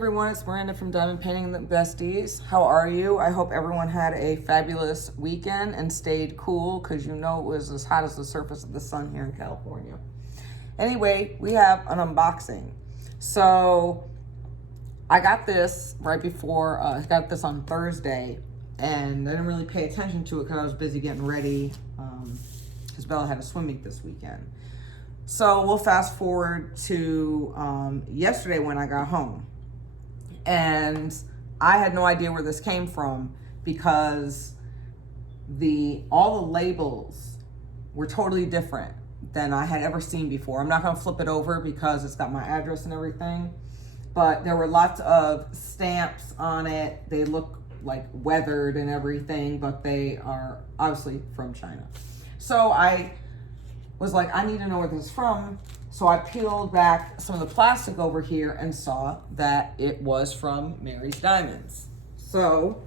everyone, it's Miranda from Diamond Painting the Besties. How are you? I hope everyone had a fabulous weekend and stayed cool because you know it was as hot as the surface of the sun here in California. Anyway, we have an unboxing. So I got this right before, I got this on Thursday, and I didn't really pay attention to it because I was busy getting ready because Bella had a swim meet this weekend. So we'll fast forward to yesterday when I got home. And I had no idea where this came from because all the labels were totally different than I had ever seen before. I'm not going to flip it over because it's got my address and everything. But there were lots of stamps on it. They look like weathered and everything, but they are obviously from China. So I was like, I need to know where this is from. So I peeled back some of the plastic over here and saw that it was from Mary's Diamonds. So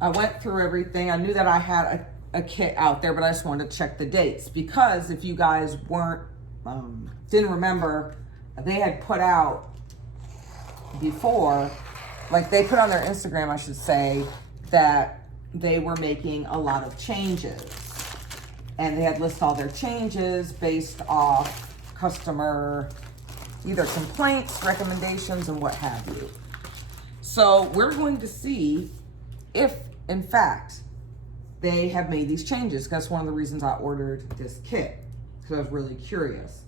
I went through everything. I knew that I had a kit out there, but I just wanted to check the dates because if you guys didn't remember, they had put out before, like they put on their Instagram, I should say, that they were making a lot of changes. And they had listed all their changes based off customer either complaints, recommendations, and what have you. So we're going to see if, in fact, they have made these changes. That's one of the reasons I ordered this kit, because I was really curious.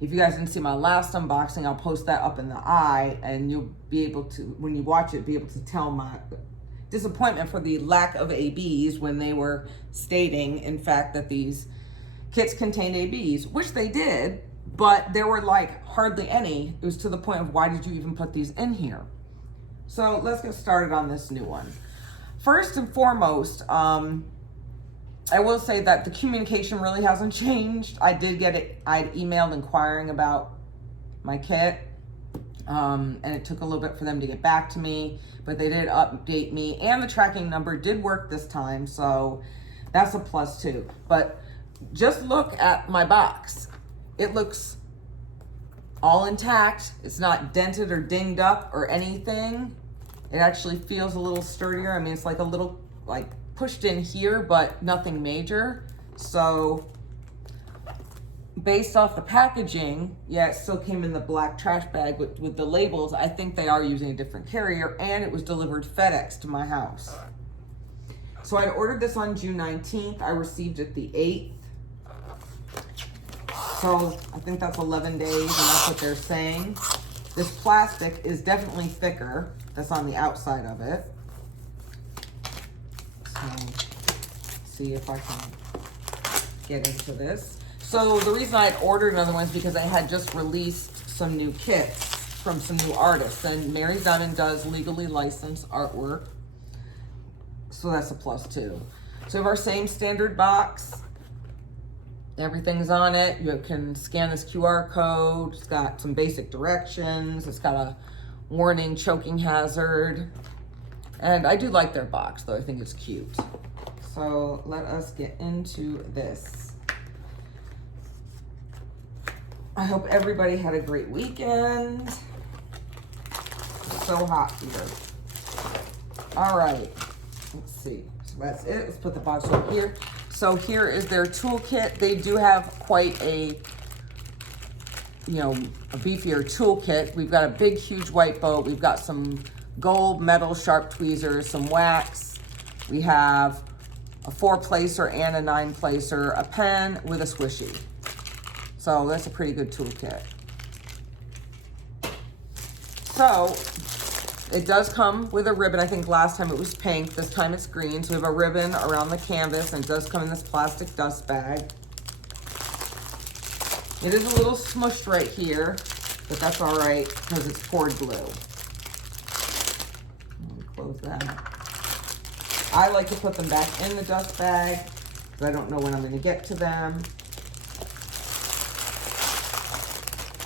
If you guys didn't see my last unboxing, I'll post that up in the eye, and you'll be able to, when you watch it, be able to tell my disappointment for the lack of ABs when they were stating, in fact, that these kits contained ABs, which they did, but there were like hardly any. It was to the point of, why did you even put these in here? So let's get started on this new one. First and foremost, I will say that the communication really hasn't changed. I did get it. I'd emailed inquiring about my kit, and it took a little bit for them to get back to me, but they did update me, and the tracking number did work this time, so that's a plus too. But just look at my box. It looks all intact. It's not dented or dinged up or anything. It actually feels a little sturdier. I mean, it's like a little like pushed in here, but nothing major. So based off the packaging, yeah, it still came in the black trash bag with the labels. I think they are using a different carrier, and it was delivered FedEx to my house. So I ordered this on June 19th. I received it the 8th. So I think that's 11 days, and that's what they're saying. This plastic is definitely thicker. That's on the outside of it. So see if I can get into this. So the reason I had ordered another one is because I had just released some new kits from some new artists, and Mary's Diamond does legally licensed artwork. So that's a plus too. So we have our same standard box. Everything's on it. You can scan this QR code. It's got some basic directions. It's got a warning, choking hazard. And I do like their box though. I think it's cute. So let us get into this. I hope everybody had a great weekend. It's so hot here. All right, let's see. So that's it. Let's put the box over here. So here is their toolkit. They do have quite a beefier toolkit. We've got a big, huge white boat. We've got some gold metal sharp tweezers, some wax. We have a 4-placer and a 9-placer, a pen with a squishy. So that's a pretty good toolkit. So it does come with a ribbon. I think last time it was pink, this time it's green. So we have a ribbon around the canvas, and it does come in this plastic dust bag. It is a little smushed right here, but that's all right because it's poured glue. Let me close that. I like to put them back in the dust bag because I don't know when I'm going to get to them.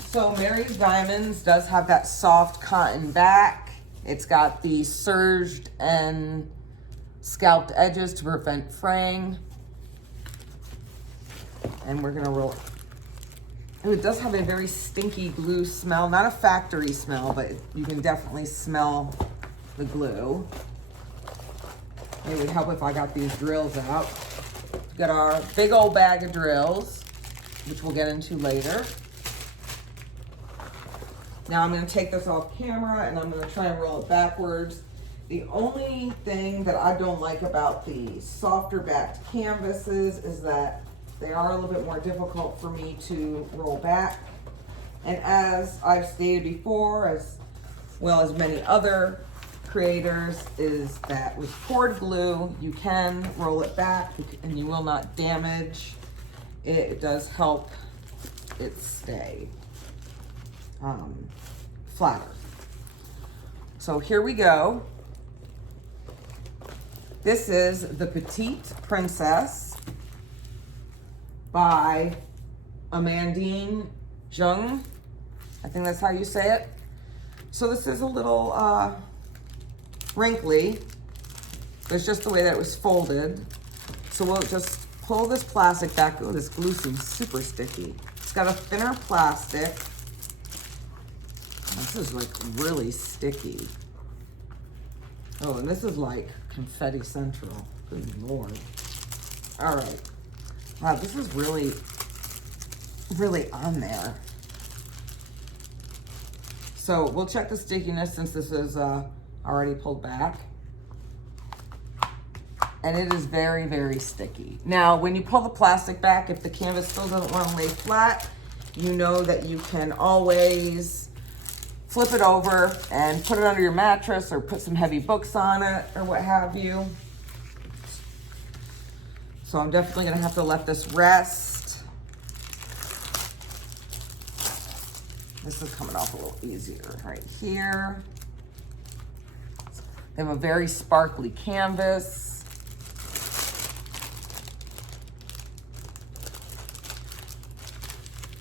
So Mary's Diamonds does have that soft cotton back. It's got the serged and scalped edges to prevent fraying. And we're gonna roll And it does have a very stinky glue smell. Not a factory smell, but you can definitely smell the glue. It would help if I got these drills out. We've got our big old bag of drills, which we'll get into later. Now I'm going to take this off camera and I'm going to try and roll it backwards. The only thing that I don't like about the softer backed canvases is that they are a little bit more difficult for me to roll back. And as I've stated before, as well as many other creators, is that with poured glue, you can roll it back and you will not damage. It does help it stay flatter. So here we go. This is the Petite Princess by Amandine Jung. I think that's how you say it. So this is a little wrinkly. It's just the way that it was folded. So we'll just pull this plastic back. Oh, this glue seems super sticky. It's got a thinner plastic. This is like really sticky. Oh, and this is like confetti central. Good Lord. All right. Wow, this is really, really on there. So we'll check the stickiness since this is already pulled back. And it is very, very sticky. Now, when you pull the plastic back, if the canvas still doesn't want to lay flat, you know that you can always flip it over and put it under your mattress or put some heavy books on it or what have you. So I'm definitely gonna have to let this rest. This is coming off a little easier right here. They have a very sparkly canvas.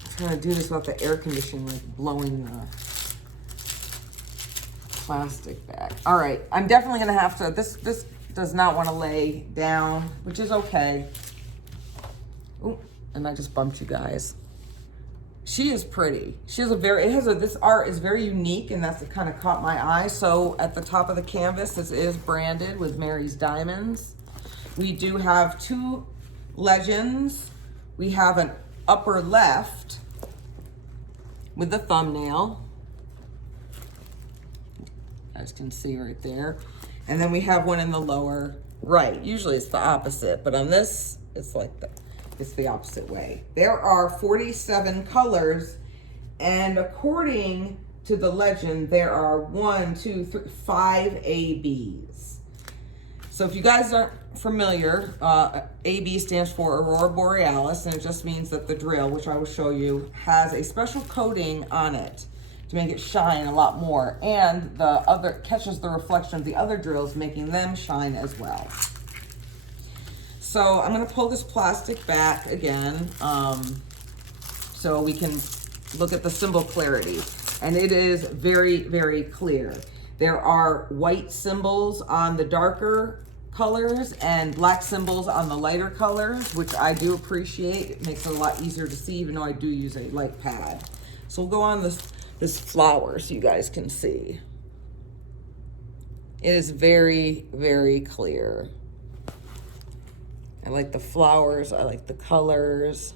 I'm trying to do this without the air conditioning like blowing the plastic back. All right, I'm definitely gonna have to, this does not want to lay down, which is okay. Ooh, and I just bumped you guys. She is pretty. She has a very, this art is very unique, and that's what kind of caught my eye. So at the top of the canvas, this is branded with Mary's Diamonds. We do have two legends. We have an upper left with the thumbnail. You guys can see right there. And then we have one in the lower right. Usually it's the opposite, but on this, it's like it's the opposite way. There are 47 colors, and according to the legend, there are 5 ABs. So if you guys aren't familiar, AB stands for Aurora Borealis, and it just means that the drill, which I will show you, has a special coating on it to make it shine a lot more, and the other catches the reflection of the other drills, making them shine as well. So I'm gonna pull this plastic back again so we can look at the symbol clarity, and it is very, very clear. There are white symbols on the darker colors and black symbols on the lighter colors, which I do appreciate. It makes it a lot easier to see, even though I do use a light pad. So we'll go on this flower so you guys can see. It is very, very clear. I like the flowers, I like the colors.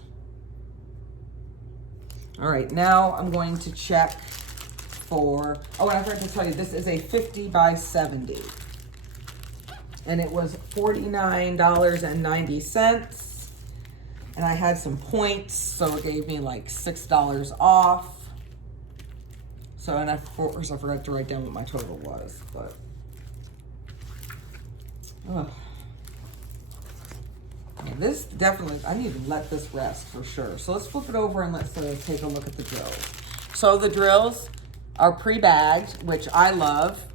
All right, now I'm going to check for, oh, and I forgot to tell you, this is a 50 by 70. And it was $49.90. And I had some points, so it gave me like $6 off. So, and of course I forgot to write down what my total was, but, ugh. Yeah, this definitely, I need to let this rest for sure. So let's flip it over and let's take a look at the drills. So the drills are pre-bagged, which I love.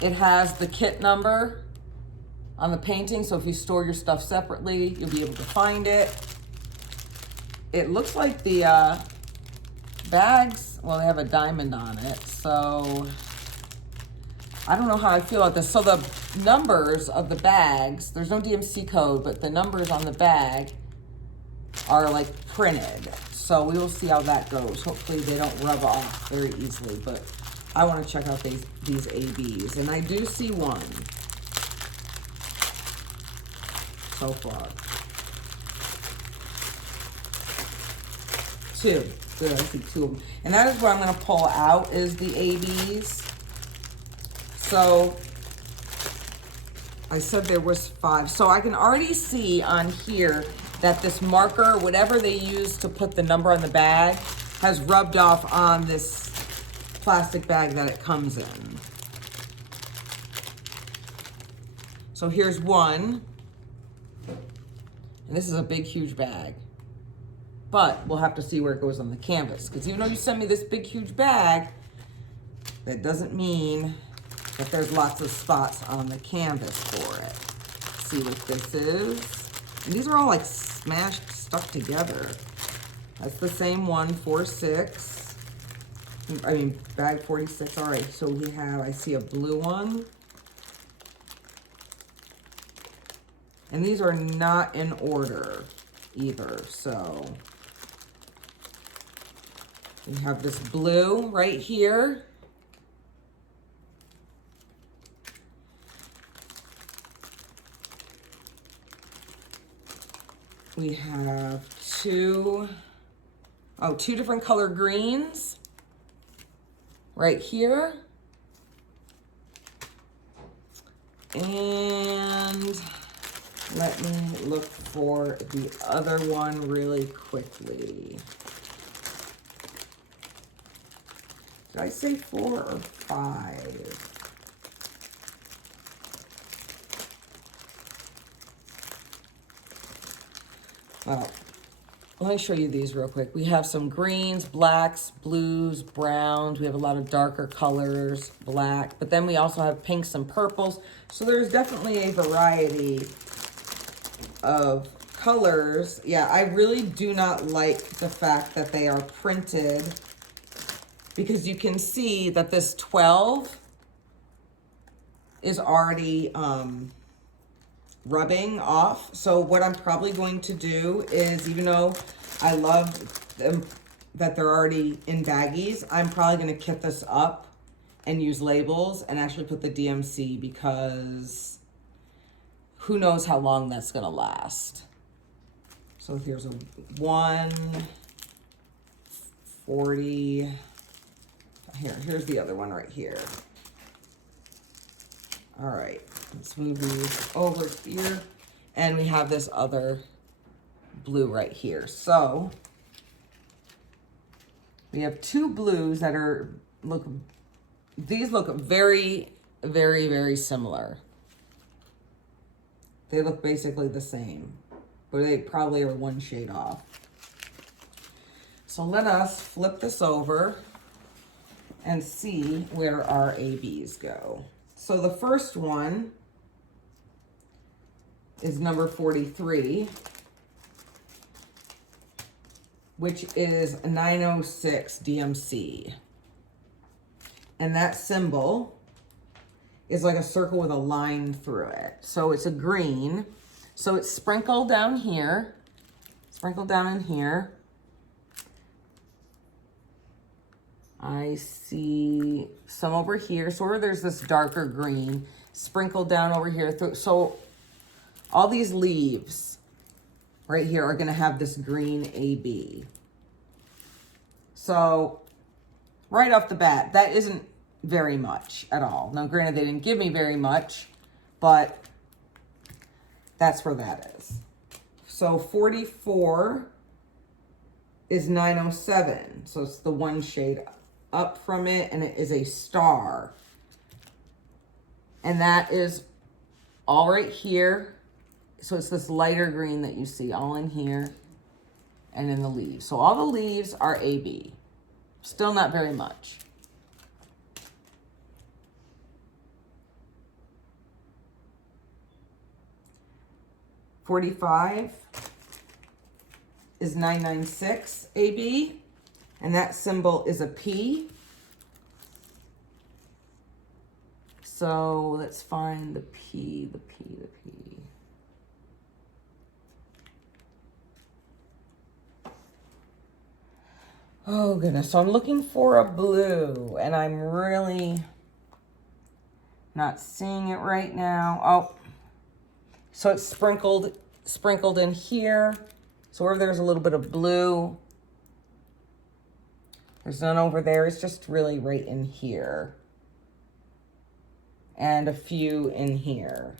It has the kit number on the painting, so if you store your stuff separately, you'll be able to find it. It looks like the bags, well, they have a diamond on it, so I don't know how I feel about this. So the numbers of the bags, there's no DMC code, but the numbers on the bag are like printed. So we will see how that goes. Hopefully they don't rub off very easily, but I want to check out these ABs. And I do see one so far. Two. Good, I see two of them. And that is what I'm going to pull out is the ABs. So I said there was 5. So I can already see on here that this marker, whatever they use to put the number on the bag, has rubbed off on this plastic bag that it comes in. So here's one. And this is a big, huge bag. But we'll have to see where it goes on the canvas. Because even though you send me this big, huge bag, that doesn't mean that there's lots of spots on the canvas for it. Let's see what this is. And these are all like smashed, stuck together. That's the same one, 4-6. I mean, bag 46. All right, so we have, I see a blue one. And these are not in order either, so. We have this blue right here. We have two different color greens right here. And let me look for the other one really quickly. Did I say 4 or 5? Well, let me show you these real quick. We have some greens, blacks, blues, browns. We have a lot of darker colors, black. But then we also have pinks and purples. So there's definitely a variety of colors. Yeah, I really do not like the fact that they are printed, because you can see that this 12 is already rubbing off. So what I'm probably going to do is, even though I love them that they're already in baggies, I'm probably going to kit this up and use labels and actually put the DMC, because who knows how long that's going to last. So here's a 140. Here's the other one right here. All right, let's move these over here. And we have this other blue right here. So we have two blues that these look very, very, very similar. They look basically the same, but they probably are one shade off. So let us flip this over and see where our ABs go. So the first one is number 43, which is a 906 DMC. And that symbol is like a circle with a line through it. So it's a green. So it's sprinkled down here, sprinkled down in here. I see some over here. So there's this darker green sprinkled down over here. So all these leaves right here are gonna have this green AB. So right off the bat, that isn't very much at all. Now granted, they didn't give me very much, but that's where that is. So 44 is 907. So it's the one shade up from it, and it is a star. And that is all right here. So it's this lighter green that you see all in here and in the leaves. So all the leaves are AB. Still not very much. $45 is 996 AB. And that symbol is a P. So let's find the P, the P, the P. Oh goodness, so I'm looking for a blue and I'm really not seeing it right now. Oh, so it's sprinkled in here. So where there's a little bit of blue, there's none over there. It's just really right in here. And a few in here.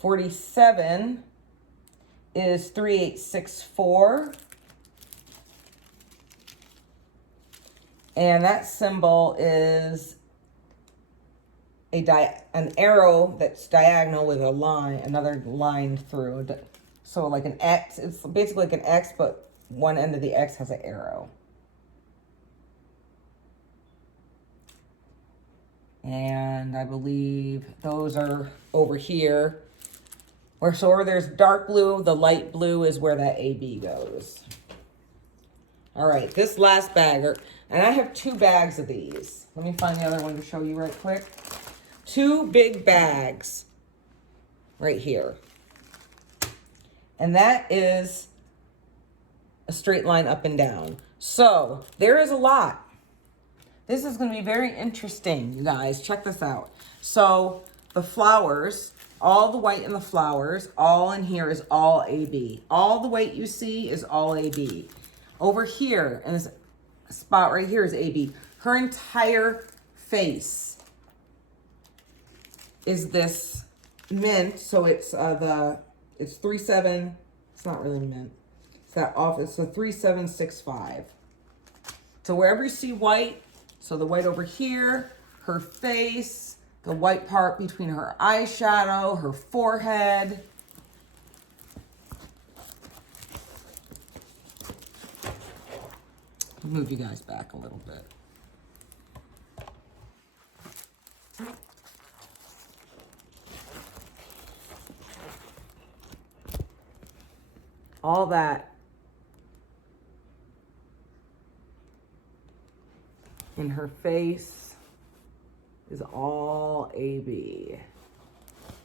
47 is 3864. And that symbol is an arrow that's diagonal with a line, another line through it. So like an X, it's basically like an X, but one end of the X has an arrow. And I believe those are over here. So where there's dark blue, the light blue is where that AB goes. All right, this last bag, and I have 2 bags of these. Let me find the other one to show you right quick. 2 big bags right here. And that is a straight line up and down. So there is a lot. This is going to be very interesting, you guys. Check this out. So the flowers, all the white in the flowers, all in here is all AB. All the white you see is all AB. Over here, and this spot right here is AB. Her entire face is this mint. So it's it's 37. It's not really mint. It's that off. It's a 3765. So wherever you see white, so the white over here, her face, the white part between her eyeshadow, her forehead. Move you guys back a little bit. All that in her face is all AB.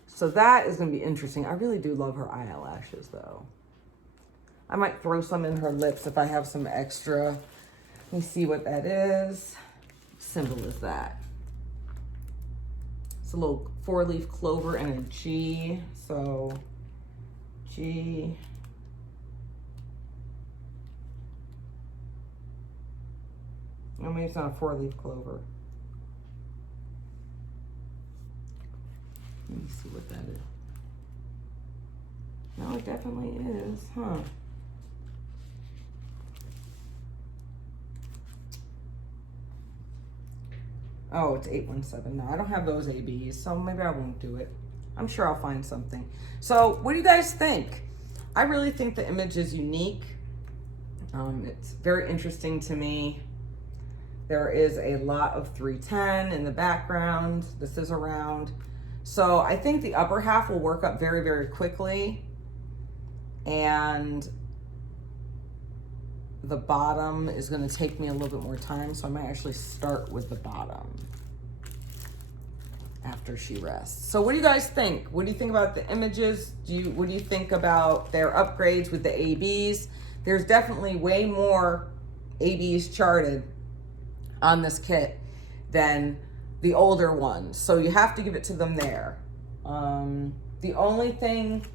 So that is going to be interesting. I really do love her eyelashes though. I might throw some in her lips if I have some extra. Let me see what that is. What symbol is that? It's a little 4-leaf clover and a G. So G. Oh, maybe it's not a 4-leaf clover. Let me see what that is. No, it definitely is, huh? Oh, it's 817. No, I don't have those ABs, so maybe I won't do it. I'm sure I'll find something. So what do you guys think? I really think the image is unique. It's very interesting to me. There is a lot of 310 in the background. This is around. So I think the upper half will work up very, very quickly. And the bottom is going to take me a little bit more time, so I might actually start with the bottom after she rests. So what do you guys think? What do you think about the images? What do you think about their upgrades with the ABs? There's definitely way more ABs charted on this kit than the older ones, so you have to give it to them there. The only thing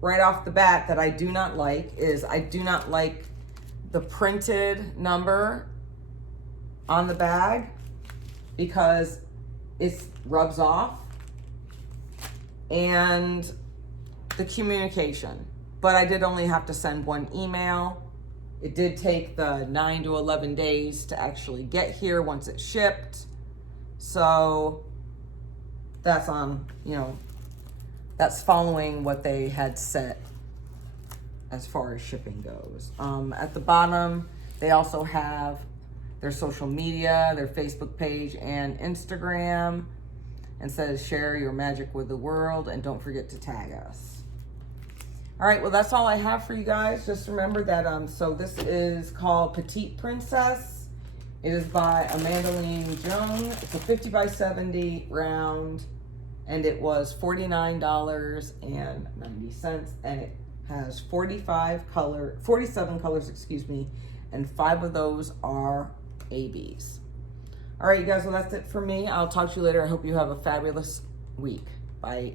right off the bat that I do not like is I do not like the printed number on the bag because it rubs off, and the communication. But I did only have to send 1 email. It did take the 9 to 11 days to actually get here once it shipped. So that's on, that's following what they had set as far as shipping goes. At the bottom, they also have their social media, their Facebook page and Instagram, and says share your magic with the world and don't forget to tag us. All right, well, that's all I have for you guys. Just remember that, so this is called Petite Princess. It is by Amandaline Jung. It's a 50 by 70 round, and it was $49.90, and it has 47 colors, and 5 of those are ABs. All right, you guys, well, that's it for me. I'll talk to you later. I hope you have a fabulous week. Bye.